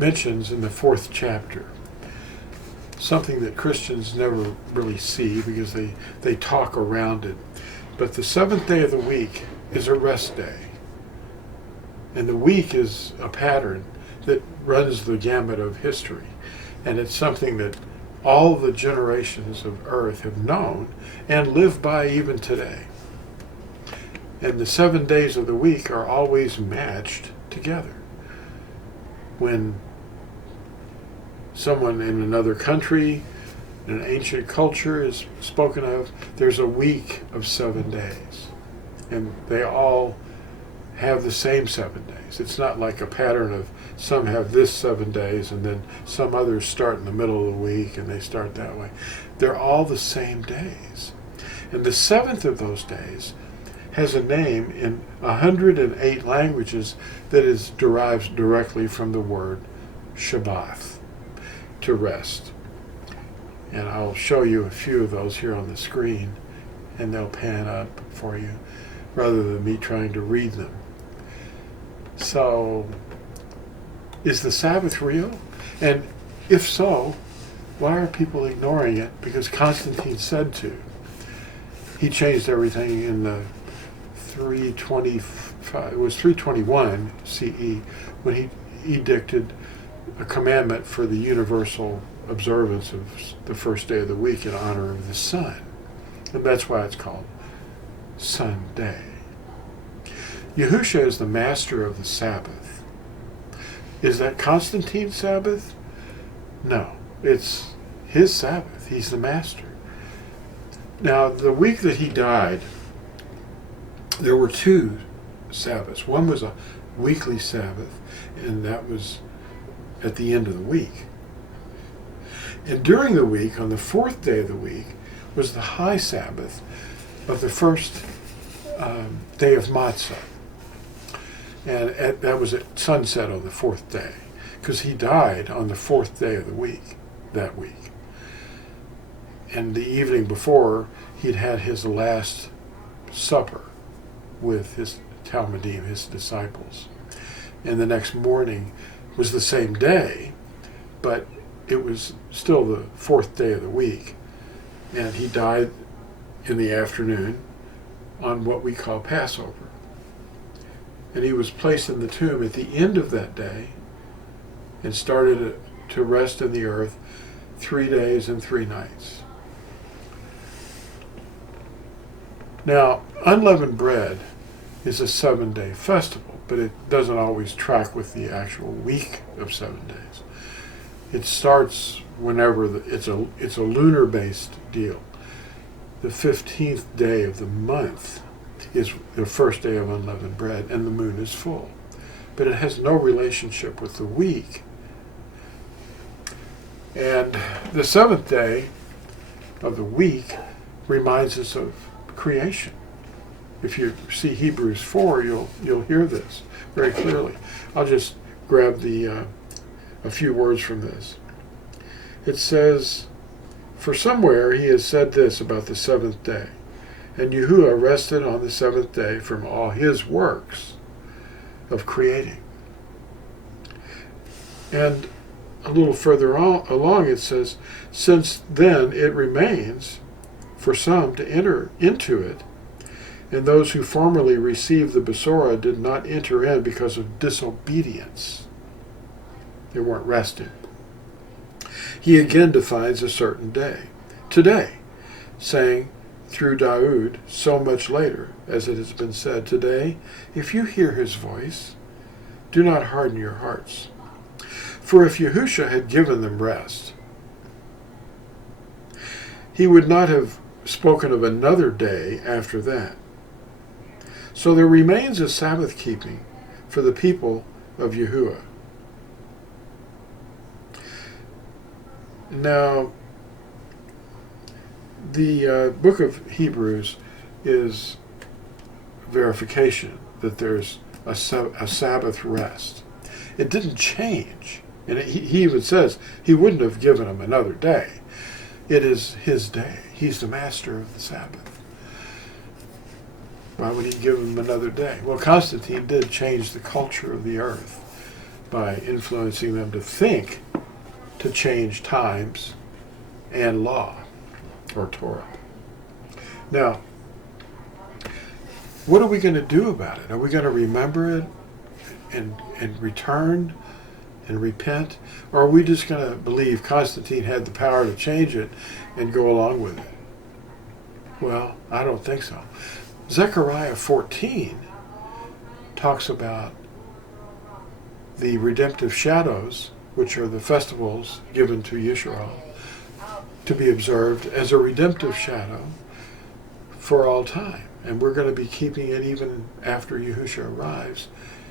mentions in the 4th chapter something that Christians never really see because they talk around it. But the 7th day of the week is a rest day. And the week is a pattern that runs the gamut of history. And it's something that all the generations of earth have known and live by even today. And the 7 days of the week are always matched together. When someone in another country, in an ancient culture is spoken of, there's a week of 7 days. And they all have the same 7 days. It's not like a pattern of some have this 7 days and then some others start in the middle of the week and they start that way. They're all the same days. And the 7th of those days has a name in 108 languages that is derived directly from the word Shabbath, to rest. And I'll show you a few of those here on the screen, and they'll pan up for you rather than me trying to read them. So, is the Sabbath real? And if so, why are people ignoring it? Because Constantine said to. He changed everything in the 325, it was 321 CE, when he edicted a commandment for the universal observance of the first day of the week in honor of the sun. And that's why it's called Sunday. Yahusha is the master of the Sabbath. Is that Constantine's Sabbath? No, it's his Sabbath. He's the master. Now, the week that he died, there were 2 Sabbaths. One was a weekly Sabbath, and that was at the end of the week. And during the week, on the 4th day of the week, was the high Sabbath of the first day of Matzah. And that was at sunset on the 4th day, because he died on the 4th day of the week, that week. And the evening before, he'd had his last supper with his Talmudim, his disciples. And the next morning was the same day, but it was still the 4th day of the week. And he died in the afternoon on what we call Passover. And he was placed in the tomb at the end of that day and started to rest in the earth 3 days and 3 nights. Now, unleavened bread is a 7-day festival, but it doesn't always track with the actual week of 7 days. It starts whenever it's a lunar-based deal. The 15th day of the month is the first day of unleavened bread, and the moon is full. But it has no relationship with the week. And the 7th day of the week reminds us of creation. If you see Hebrews 4, you'll hear this very clearly. I'll just grab a few words from this. It says, "For somewhere he has said this about the 7th day, and Yahuwah rested on the 7th day from all his works of creating." And a little further along it says, "Since then it remains for some to enter into it, and those who formerly received the Besorah did not enter in because of disobedience." They weren't resting. He again defines a certain day, today, saying through Daud so much later, as it has been said, "Today, if you hear his voice, do not harden your hearts." For if Yahusha had given them rest, he would not have spoken of another day after that. So there remains a Sabbath keeping for the people of Yahuwah. Now, the book of Hebrews is verification that there's a Sabbath rest. It didn't change. And he even says he wouldn't have given them another day. It is his day. He's the master of the Sabbath. Why would he give them another day? Well, Constantine did change the culture of the earth by influencing them to think to change times and law, or Torah. Now, what are we going to do about it? Are we going to remember it and return and repent? Or are we just going to believe Constantine had the power to change it and go along with it? Well, I don't think so. Zechariah 14 talks about the redemptive shadows, which are the festivals given to Yisrael, to be observed as a redemptive shadow for all time. And we're going to be keeping it even after Yahusha arrives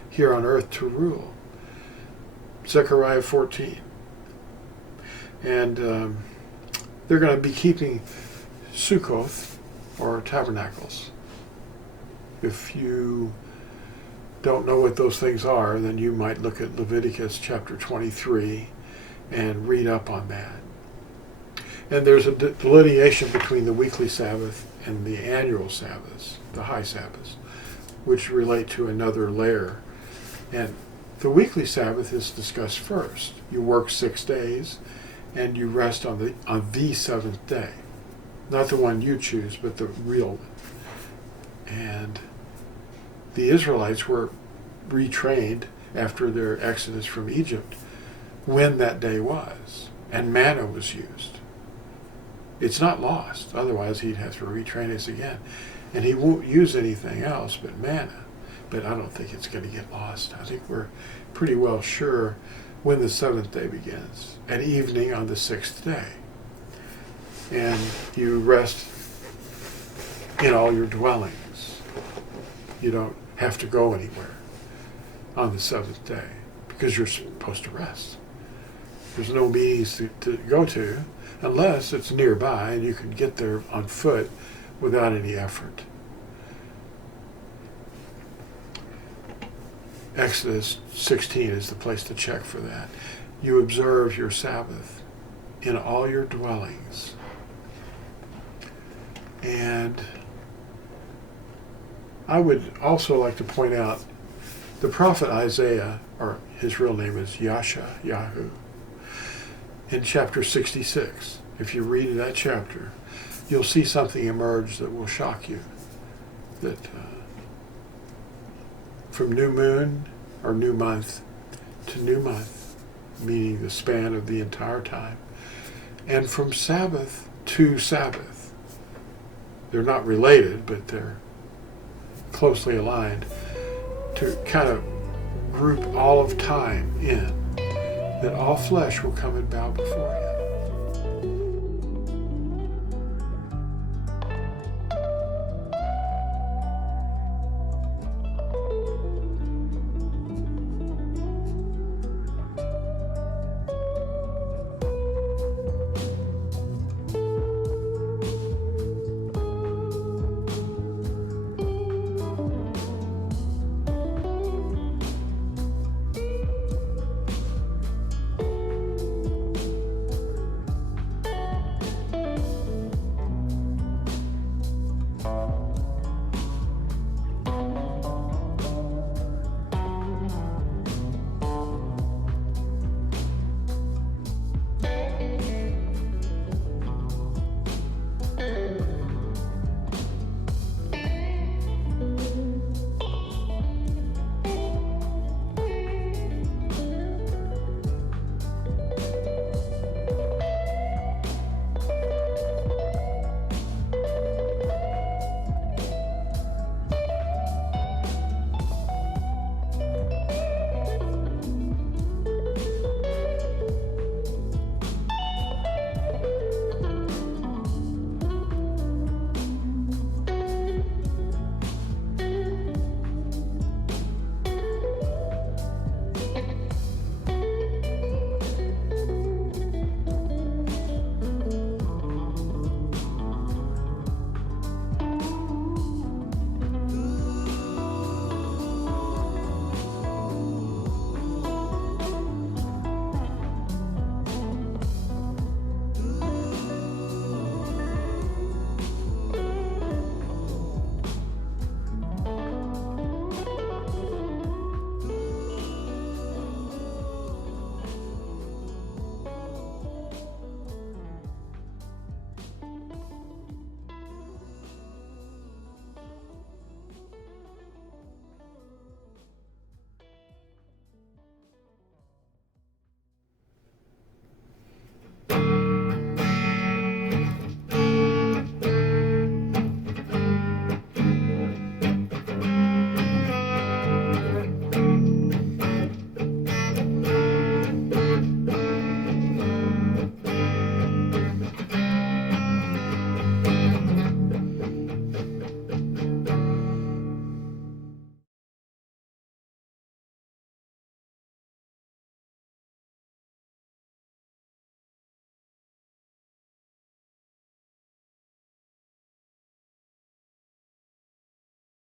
here on earth to rule. Zechariah 14. And they're going to be keeping Sukkoth, or tabernacles. If you don't know what those things are, then you might look at Leviticus chapter 23 and read up on that. And there's a delineation between the weekly Sabbath and the annual Sabbaths, the high Sabbaths, which relate to another layer. And the weekly Sabbath is discussed first. You work 6 days and you rest on the seventh day. Not the one you choose, but the real one. And the Israelites were retrained after their exodus from Egypt when that day was, and manna was used. It's not lost, otherwise he'd have to retrain us again. And he won't use anything else but manna. But I don't think it's going to get lost. I think we're pretty well sure when the seventh day begins, at evening on the sixth day. And you rest in all your dwellings. You don't have to go anywhere on the seventh day because you're supposed to rest. There's no meetings to go to unless it's nearby and you can get there on foot without any effort. Exodus 16 is the place to check for that. You observe your Sabbath in all your dwellings. And I would also like to point out the prophet Isaiah, or his real name is Yahu, in chapter 66. If you read that chapter, you'll see something emerge that will shock you. That from new moon or new month to new month, meaning the span of the entire time, and from Sabbath to Sabbath. They're not related, but they're closely aligned to kind of group all of time in, that all flesh will come and bow before him.